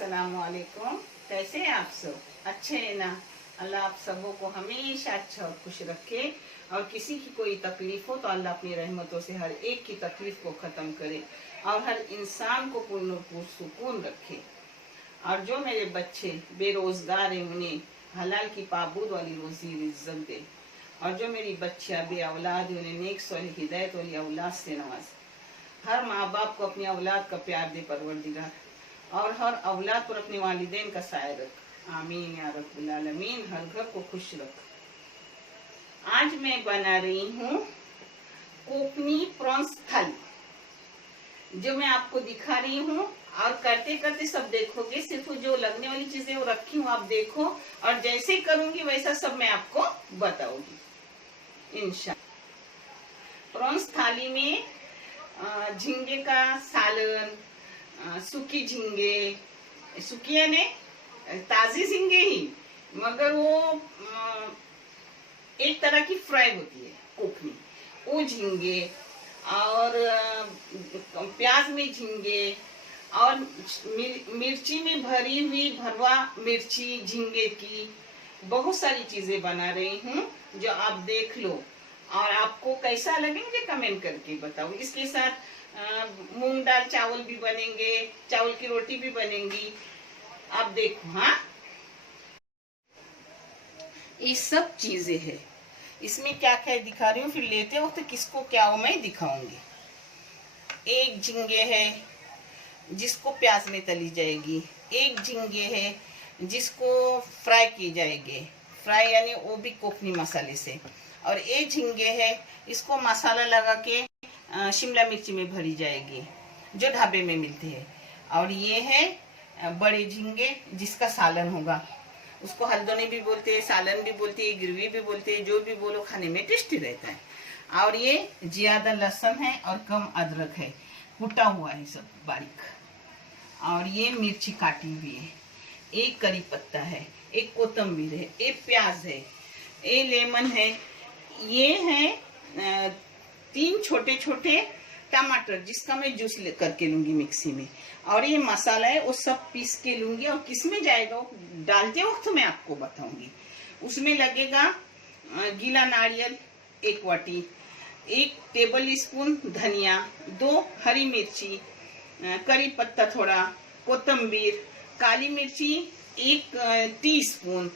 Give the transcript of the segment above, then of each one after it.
अस्सलामुअलैकुम। कैसे हैं आप सब? अच्छे हैं ना? अल्लाह आप सबों को हमेशा अच्छा और खुश रखे, और किसी की कोई तकलीफ हो तो अल्लाह अपनी रहमतों से हर एक की तकलीफ को ख़त्म करे और हर इंसान को सुकून रखे। और जो मेरे बच्चे बेरोज़गार हैं उन्हें हलाल की पाबूद वाली रोज़ी इज्जत दे, और जो मेरी बच्चियाँ बे औलाद उन्हें नेक सॉलिह हिदायत वाली औलाद से नवाज। हर माँ बाप को अपनी औलाद का प्यार दे परवरदिगार, और हर औलाद पर अपने वालिदैन का साया रख। आमीन या रब्बुल आलमीन। हर घर को खुश रख। आज मैं बना रही हूँ कोकनी प्रॉन्स थाली, जो मैं आपको दिखा रही हूँ, और करते करते सब देखोगे। सिर्फ जो लगने वाली चीजें वो रखी हूँ, आप देखो, और जैसे करूंगी वैसा सब मैं आपको बताऊंगी इंशाअल्लाह। प्रॉन्स थाली में झींगे का सालन, सूखी झींगे, सूखी यानी ताजी झींगे ही, मगर वो एक तरह की फ्राई होती है कोकनी, वो झींगे, और प्याज में झींगे, और मिर्ची में भरी हुई भरवा मिर्ची झींगे की, बहुत सारी चीजें बना रही हूँ जो आप देख लो, और आपको कैसा लगे मुझे कमेंट करके बताओ। इसके साथ मूंग दाल चावल भी बनेंगे, चावल की रोटी भी बनेंगी, आप देखो। हाँ, ये सब चीजें हैं। इसमें क्या क्या दिखा रही हूँ, फिर लेते वक्त किसको क्या हो मैं दिखाऊंगी। एक झींगे है जिसको प्याज में तली जाएगी, एक झींगे है जिसको फ्राई की जाएगी, फ्राई यानी वो भी कोकनी मसाले से, और एक झींगे है इसको मसाला लगा के शिमला मिर्ची में भरी जाएगी, जो ढाबे में मिलती है। और ये है बड़े झींगे जिसका सालन होगा, उसको हल्दोनी भी बोलते हैं, सालन भी बोलते हैं, गिरवी भी बोलते हैं, जो भी बोलो, खाने में टेस्टी रहता है। और ये ज्यादा लहसुन है और कम अदरक है, कुटा हुआ है सब बारीक। और ये मिर्ची काटी हुई है, एक करी पत्ता है, एक कोतंबीर है, एक प्याज है, एक लेमन है, ये है 3 छोटे छोटे टमाटर जिसका मैं जूस करके लूंगी मिक्सी में, और ये मसाला है वो सब पीस के लूंगी। और किस में जाएगा डालते वक्त मैं आपको बताऊंगी। उसमें लगेगा गीला नारियल 1 वाटी, 1 टेबल स्पून धनिया, 2 हरी मिर्ची, करी पत्ता थोड़ा, कोतंबीर, काली मिर्ची 1 टीस्पून,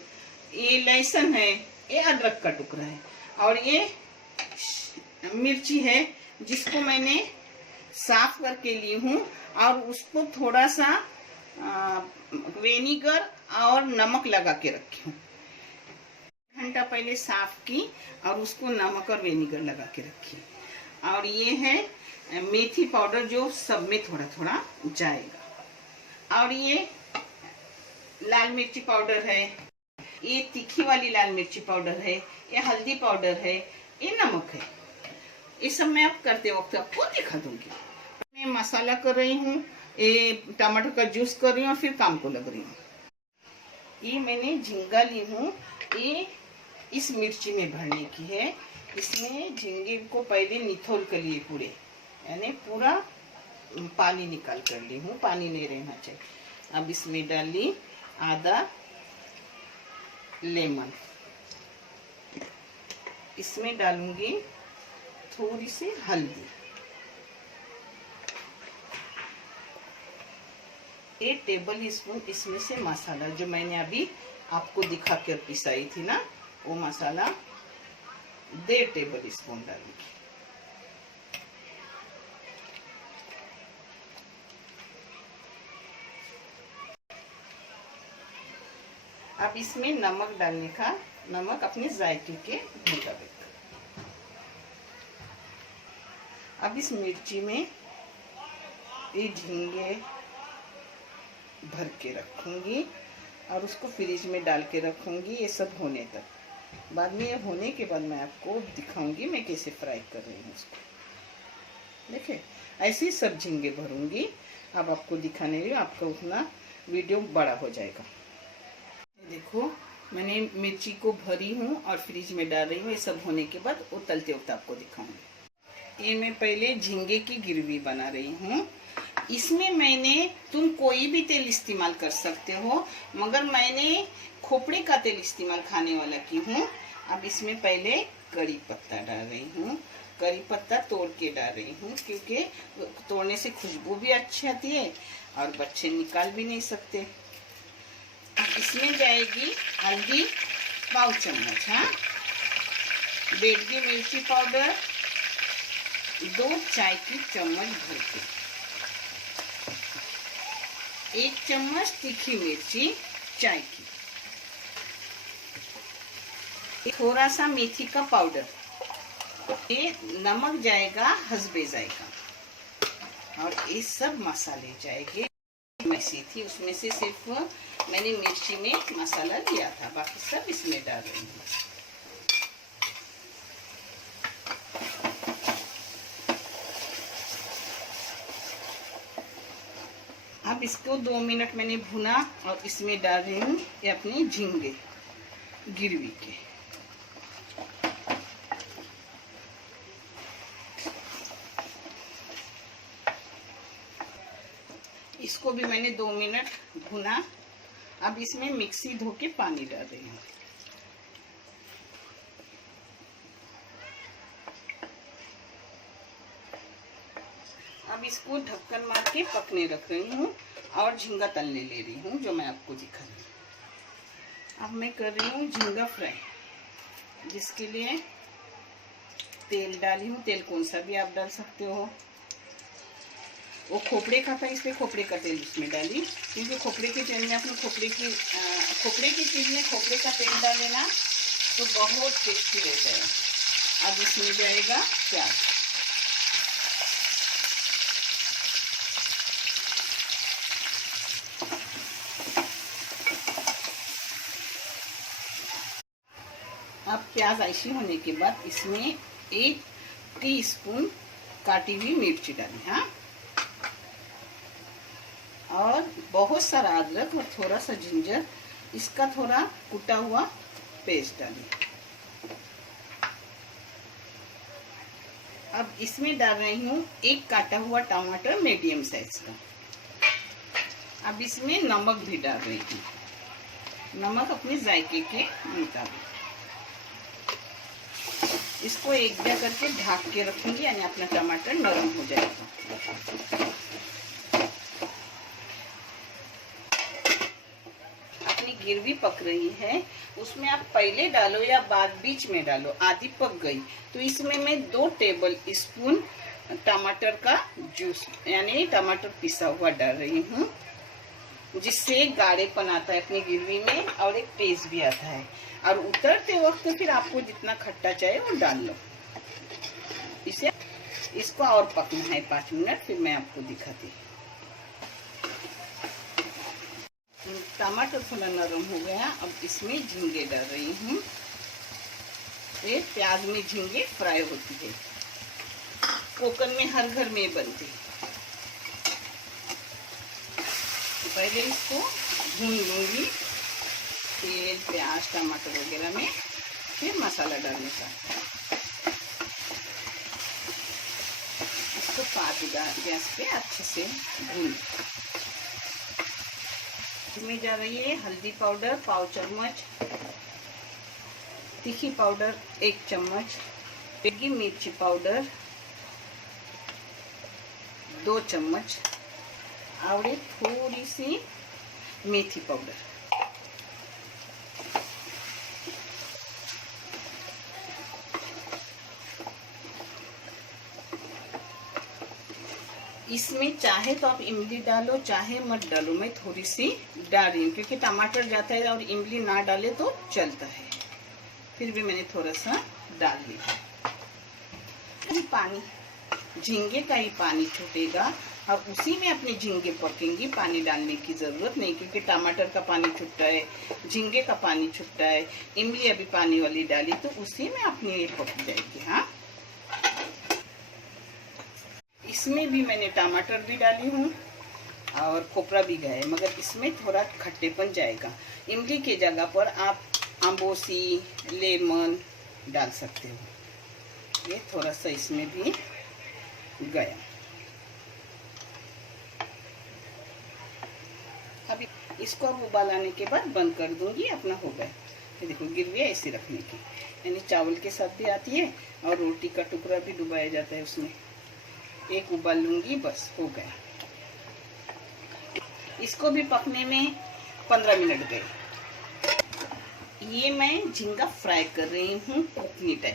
ये लहसुन है, ये अदरक का टुकड़ा है, और ये मिर्ची है जिसको मैंने साफ करके ली हूँ, और उसको थोड़ा सा वेनिगर और नमक लगा के रखी हूँ। घंटा पहले साफ की और उसको नमक और वेनिगर लगा के रखी। और ये है मेथी पाउडर जो सब में थोड़ा थोड़ा जाएगा, और ये लाल मिर्ची पाउडर है, ये तीखी वाली लाल मिर्ची पाउडर है, ये हल्दी पाउडर है, ये नमक है। ये सब मैं अब करते वक्त आपको दिखा दूंगी। मैं मसाला कर रही हूँ, ये टमाटर का जूस कर रही हूँ, फिर काम को लग रही हूँ। ये मैंने झींगा ली हूँ, ये इस मिर्ची में भरने की है। इसमें झींगे को पहले निथोल कर लिए पूरे, यानी पूरा पानी निकाल कर ली हूँ, पानी नहीं रहना चाहिए। अब इसमें डाली आधा लेमन, इसमें डालूंगी थोड़ी सी हल्दी, 1 टेबल स्पून इसमें से मसाला जो मैंने अभी आपको दिखा कर पिसाई थी ना, वो मसाला 1.5 टेबल स्पून डालूंगी। अब इसमें नमक डालने का, नमक अपने जायके के मुताबिक। अब इस मिर्ची में ये झींगे भर के रखूंगी, और उसको फ्रिज में डाल के रखूंगी ये सब होने तक। बाद में ये होने के बाद मैं आपको दिखाऊंगी मैं कैसे फ्राई कर रही हूँ उसको। देखिए ऐसे ही सब झींगे भरूंगी। अब आपको दिखाने रही हूँ, आपका उतना वीडियो बड़ा हो जाएगा। देखो मैंने मिर्ची को भरी हूँ और फ्रिज में डाल रही हूँ। ये सब होने के बाद वो तलते वक्त आपको दिखाऊंगी। ये मैं पहले झींगे की गिरवी बना रही हूँ। इसमें मैंने, तुम कोई भी तेल इस्तेमाल कर सकते हो, मगर मैंने खोपड़े का तेल इस्तेमाल खाने वाला की हूँ। अब इसमें पहले करी पत्ता डाल रही हूँ। करी पत्ता तोड़ के डाल रही हूँ, क्योंकि तोड़ने से खुशबू भी अच्छी आती है और बच्चे निकाल भी नहीं सकते। इसमें जाएगी हल्दी पाव चम्मच, हाँ, बेडगी मिर्ची पाउडर 2 चाय की चम्मच भर के, 1 चम्मच तीखी मिर्ची चाय की, थोड़ा सा मेथी का पाउडर, ये नमक जाएगा हसबे जाएगा, और ये सब मसाले जाएंगे। मिर्ची थी उसमें से सिर्फ मैंने मिर्ची में मसाला लिया था, बाकी सब इसमें डाल रही हूँ। अब इसको 2 मिनट मैंने भुना और इसमें डाल रही हूँ ये अपने झींगे गिरवी के। इसको भी मैंने 2 मिनट भुना। अब इसमें मिक्सी धो के पानी डाल रही हूँ। अब इसको ढक्कन मार के पकने रख रही हूँ और झींगा तलने ले रही हूँ, जो मैं आपको दिखा रही हूँ। अब मैं कर रही हूँ झींगा फ्राई, जिसके लिए तेल डाली हूँ। तेल कौन सा भी आप डाल सकते हो। वो खोपड़े का था, इसलिए खोपड़े का तेल उसमें डाली, क्योंकि खोपड़े के तेल में अपने खोपड़े की चीज में खोपड़े का तेल डाले ना तो बहुत टेस्टी रहता है। अब इसमें जाएगा प्याज, अब प्याज ऐसी होने के बाद इसमें 1 टीस्पून काटी हुई मिर्ची डाली, हाँ, और बहुत सारा अदरक और थोड़ा सा जिंजर, इसका थोड़ा कुटा हुआ पेस्ट डाली। अब इसमें डाल रही हूँ 1 काटा हुआ टमाटर मीडियम साइज का। अब इसमें नमक भी डाल रही हूँ, नमक अपने जायके के मुताबिक। इसको एक बार करके ढक के रखूंगी, यानी अपना टमाटर नरम हो जाएगा। अपनी गिरवी पक रही है, उसमें आप पहले डालो या बाद बीच में डालो, आधी पक गई तो इसमें मैं 2 टेबल स्पून टमाटर का जूस यानी टमाटर पिसा हुआ डाल रही हूँ, जिससे गाढ़ेपन आता है अपनी गिरवी में और एक टेस्ट भी आता है। और उतरते वक्त फिर आपको जितना खट्टा चाहे वो डाल लो। इसको और पकना है 5 मिनट, फिर मैं आपको दिखाती। टमाटर थोड़ा नरम हो गया, अब इसमें झींगे डाल रही हूँ। ये प्याज में झींगे फ्राई होती है, कोकन में हर घर में बनती है। पहले इसको भून लूंगी तेल प्याज टमाटर वगैरह में, फिर मसाला डालने का। इसको 5 गैस पे अच्छे से भून। इसमें जा रही है हल्दी पाउडर पाव चम्मच, तीखी पाउडर 1 चम्मच, बेडगी मिर्ची पाउडर 2 चम्मच और थोड़ी सी मेथी पाउडर। इसमें चाहे तो आप इमली डालो, चाहे मत डालो। मैं थोड़ी सी डाल रही हूँ क्योंकि टमाटर जाता है और इमली ना डाले तो चलता है, फिर भी मैंने थोड़ा सा डाल दिया। पानी झींगे का ही पानी छूटेगा और उसी में अपने झींगे पकेंगी। पानी डालने की जरूरत नहीं, क्योंकि टमाटर का पानी छूटता है, झींगे का पानी छूटता है, इमली अभी पानी वाली डाली तो उसी में अपनी ये पक जाएगी। हाँ, इसमें भी मैंने टमाटर भी डाली हूँ और खोपरा भी गया है, मगर इसमें थोड़ा खट्टेपन जाएगा। इमली के जगह पर आप अम्बोसी लेमन डाल सकते हो। ये थोड़ा सा इसमें भी गया। इसको अब उबाल आने के बाद बंद कर दूंगी, अपना हो गया। ये देखो गिर गया, ऐसे रखने की, यानी चावल के साथ भी आती है और रोटी का टुकड़ा भी डुबाया जाता है उसमें। एक उबाल लूंगी, बस हो गया। इसको भी पकने में 15 मिनट गए। ये मैं झींगा फ्राई कर रही हूँ उतनी टाइम।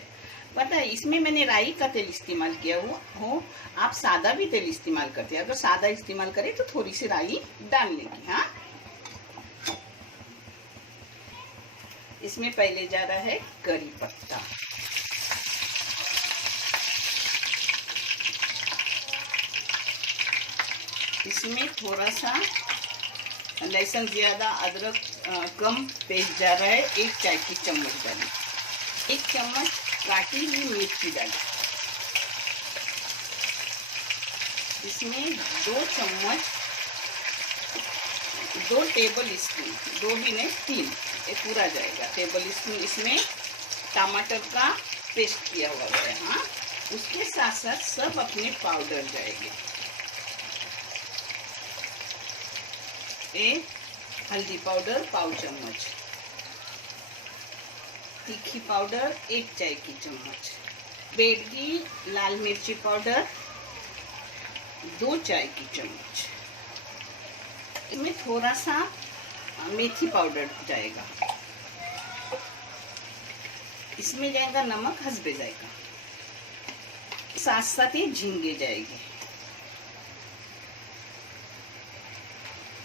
पता है इसमें मैंने राई का तेल इस्तेमाल किया हो, आप सादा भी तेल इस्तेमाल करते हैं। अगर सादा इस्तेमाल करें तो थोड़ी सी राई डालने की। हाँ, इसमें पहले जा रहा है करी पत्ता, इसमें थोड़ा सा लहसुन ज्यादा, अदरक कम पेस्ट जा रहा है। 1 चाय की चम्मच डाली, 1 चम्मच काटी हुई मिर्ची डाली, इसमें 2 चम्मच, 2 टेबल स्पून, 2 भी नहीं 3, ये पूरा जाएगा टेबल स्पून इसमें टमाटर का पेस्ट किया हुआ है। हाँ, उसके साथ साथ सब अपने पाउडर जाएंगे। एक हल्दी पाउडर पाव चम्मच, तीखी पाउडर 1 चाय की चम्मच, बेडगी लाल मिर्ची पाउडर 2 चाय की चम्मच, इसमें थोड़ा सा मेथी पाउडर जाएगा, इसमें जाएगा नमक हस्बे जाएगा, साथ साथ ये झींगे जाएंगे।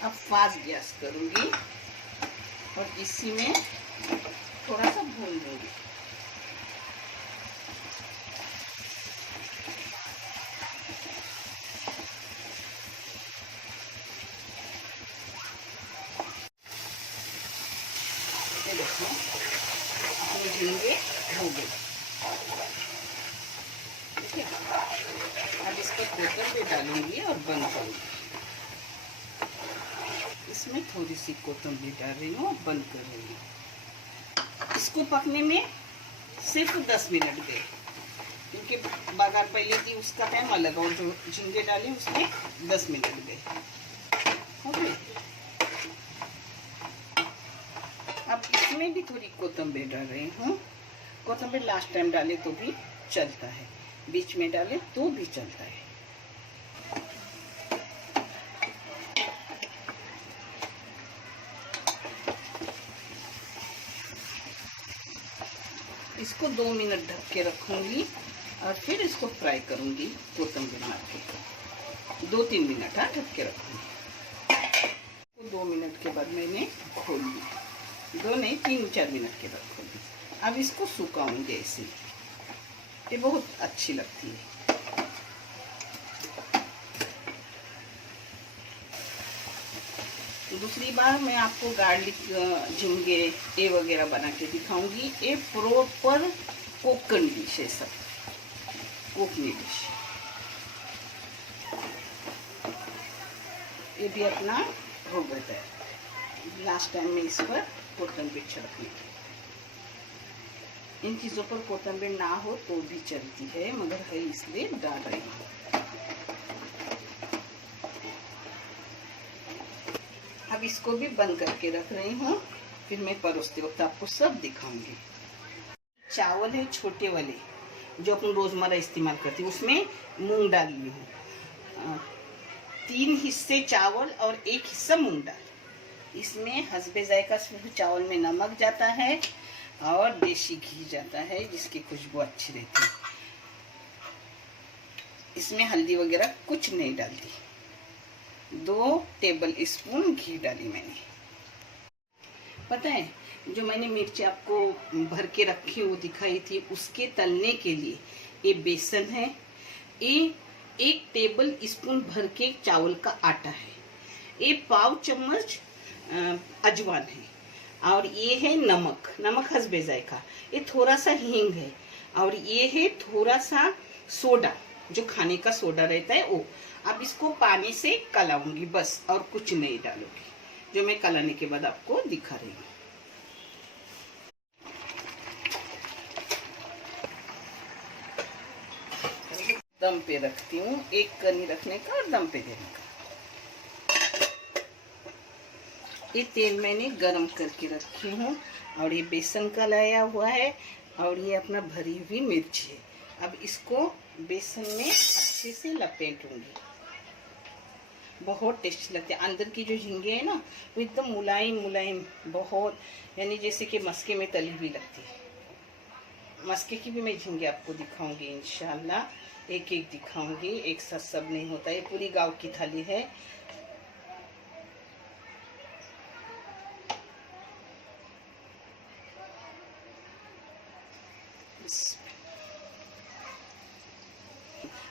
अब फास्ट गैस करूंगी और इसी में थोड़ा सा भून दूंगी। ये देखो अपने झींगे हो गए। ठीक है, अब इसको कुकर में डालूंगी और बंद करूंगी। इसमें थोड़ी सी कोथिंबीर डाल रही हूँ और बंद कर रही हूँ। इसको पकने में सिर्फ 10 मिनट गए, क्योंकि बघार पहले थी उसका टाइम अलग और जो झींगे डाले उसमें 10 मिनट गए। ओके, अब इसमें भी थोड़ी कोथिंबीर डाल रही हूँ। कोथिंबीर लास्ट टाइम डाले तो भी चलता है, बीच में डाले तो भी चलता है। इसको 2 मिनट ढक के रखूंगी और फिर इसको फ्राई करूंगी कोथिंबीर मार के। 2-3 मिनट ढक के रखूंगी। 2 मिनट के बाद मैंने खोल ली, 2 नहीं 3-4 मिनट के बाद खोल ली। अब इसको सुखाऊंगी ऐसे, ये बहुत अच्छी लगती है। दूसरी बार मैं आपको गार्लिक झींगे ये वगैरह बना के दिखाऊंगी। ये प्रॉपर कोकन डिश है, सब कोकनी डिश। ये भी अपना हो गया है। लास्ट टाइम में इस पर कोथिंबीर छिड़कनी। इन चीज़ों पर कोथिंबीर ना हो तो भी चलती है, मगर है इसलिए डाल रही हूँ। अब इसको भी बंद करके रख रही हूँ, फिर मैं परोसते वक्त आपको सब दिखाऊंगी। चावल है छोटे वाले जो अपन रोजमर्रा इस्तेमाल करते हैं, उसमें मूंग डाल ली हूँ। 3 हिस्से चावल और 1 हिस्सा मूंग दाल। इसमें हस्बे जायका सिर्फ चावल में नमक जाता है और देसी घी जाता है, जिसकी खुशबू अच्छी रहती है। इसमें हल्दी वगैरह कुछ नहीं डालती। 2 टेबल स्पून घी डाली मैंने। पता है जो मैंने मिर्ची आपको भर के रखी वो दिखाई थी, उसके तलने के लिए ये बेसन है, ये 1 टेबल स्पून भर के चावल का आटा है, ये पाव चम्मच अजवान है, और ये है नमक, नमक हस्बे जायका, ये थोड़ा सा हींग है, और ये है थोड़ा सा सोडा, जो खाने का सोडा रहता है वो। अब इसको पानी से कलाऊंगी बस, और कुछ नहीं डालूंगी, जो मैं कलाने के बाद आपको दिखा रही हूँ। दम पे रखती हूँ, 1 कनी रखने का और दम पे देने का। ये तेल मैंने गरम करके रखी हूँ और ये बेसन का लाया हुआ है और ये अपना भरी हुई मिर्च है। अब इसको बेसन में अच्छे से लपेटूंगी। बहुत टेस्टी लगते हैं। अंदर की जो झींगे है ना वो एकदम मुलायम मुलायम, बहुत यानी जैसे कि मस्के में तली हुई लगती है। मस्के की भी मैं झींगे आपको दिखाऊंगी इंशाल्लाह, एक एक दिखाऊंगी, एक साथ सब नहीं होता। ये पूरी गांव की थाली है।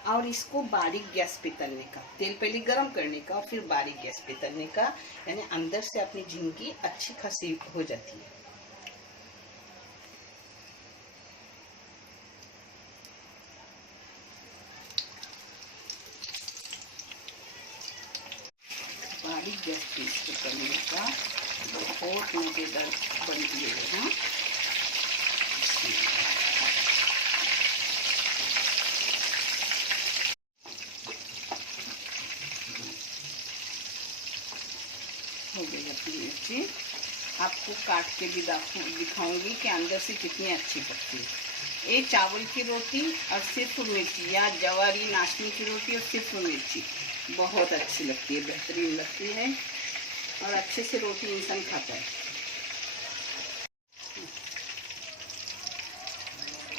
और इसको बारीक गैस पे तलने का, तेल पहले गरम करने का और फिर बारीक गैस पे तलने का, यानी अंदर से अपनी झींगी अच्छी खासी हो जाती है। बारीक गैस पे इसको तलने का बहुत मजेदार बनती है। हाँ, हो गई अपनी मिर्ची। आपको काट के भी दिखाऊंगी कि अंदर से कितनी अच्छी पकती है। ये चावल की रोटी और सिर्फ मिर्ची, या जवारी नाशनी की रोटी और सिर्फ मिर्ची बहुत अच्छी लगती है, बेहतरीन लगती है और अच्छे से रोटी इंसान खाता है।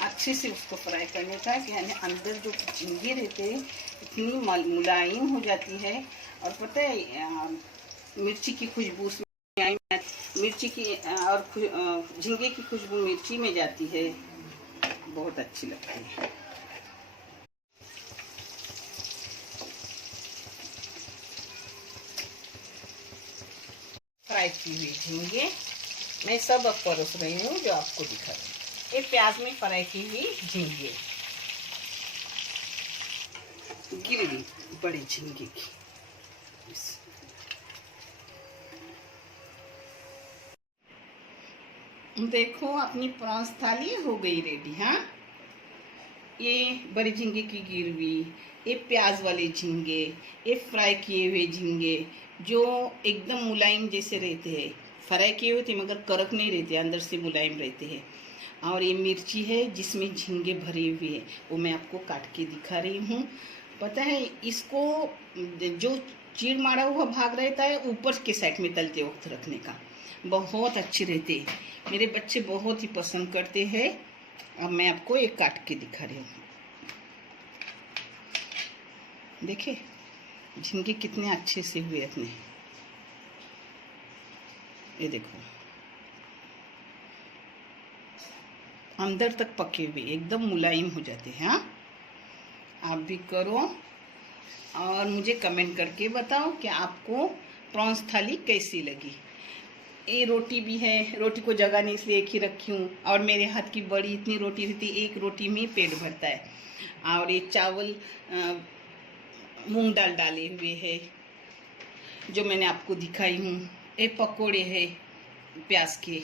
अच्छे से उसको फ्राई करने का, यानी अंदर जो झींगे रहते हैं इतनी मुलायम हो जाती है। और पता है मिर्ची की खुशबू उसमें आई, मिर्ची की और झींगे की खुशबू मिर्ची में जाती है, बहुत अच्छी लगती है। फ्राई की हुई झींगे मैं सब अब परोस रही हूँ जो आपको दिखा रही हूँ। ये प्याज में फ्राई की हुई झींगे, गिरवी बड़े झींगे की। देखो अपनी प्रॉन्स थाली हो गई रेडी। हाँ, ये बड़े झींगे की गिरवी, ये प्याज वाले झींगे, ये फ्राई किए हुए झींगे जो एकदम मुलायम जैसे रहते हैं, फ्राई किए हुए थे मगर कड़क नहीं रहते, अंदर से मुलायम रहते हैं। और ये मिर्ची है जिसमें झींगे भरे हुए हैं, वो मैं आपको काट के दिखा रही हूँ। पता है इसको जो चीड़ मारा हुआ भाग रहता है ऊपर के साइड में तलते वक्त रखने का, बहुत अच्छे रहते हैं। मेरे बच्चे बहुत ही पसंद करते हैं। अब मैं आपको एक काट के दिखा रही हूँ। देखिए झींगे कितने अच्छे से हुए अपने, ये देखो अंदर तक पके हुए एकदम मुलायम हो जाते हैं। हाँ, आप भी करो और मुझे कमेंट करके बताओ कि आपको प्रॉन्स थाली कैसी लगी। ये रोटी भी है, रोटी को जगह नहीं इसलिए एक ही रखी हूँ, और मेरे हाथ की बड़ी इतनी रोटी रहती, एक रोटी में पेट भरता है। और ये चावल मूंग दाल डाले हुए है जो मैंने आपको दिखाई हूँ। ये पकोड़े है प्याज के,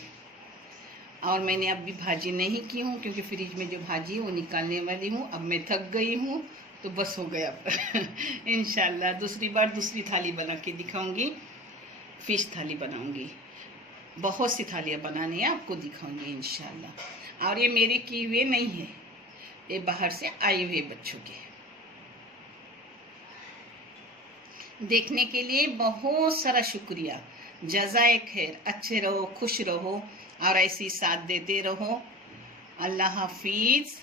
और मैंने अभी भाजी नहीं की हूँ क्योंकि फ्रिज में जो भाजी है वो निकालने वाली हूँ। अब मैं थक गई हूँ तो बस हो गया। इंशाल्लाह दूसरी बार दूसरी थाली बना के दिखाऊंगी, फिश थाली बनाऊंगी। बहुत सी थालियाँ बनानी है, आपको दिखाऊंगी इंशाल्लाह। और ये मेरे किए हुए नहीं है, ये बाहर से आए हुए बच्चों के। देखने के लिए बहुत सारा शुक्रिया, जज़ाए खैर। अच्छे रहो, खुश रहो और ऐसी साथ देते रहो। अल्लाह हाफिज़।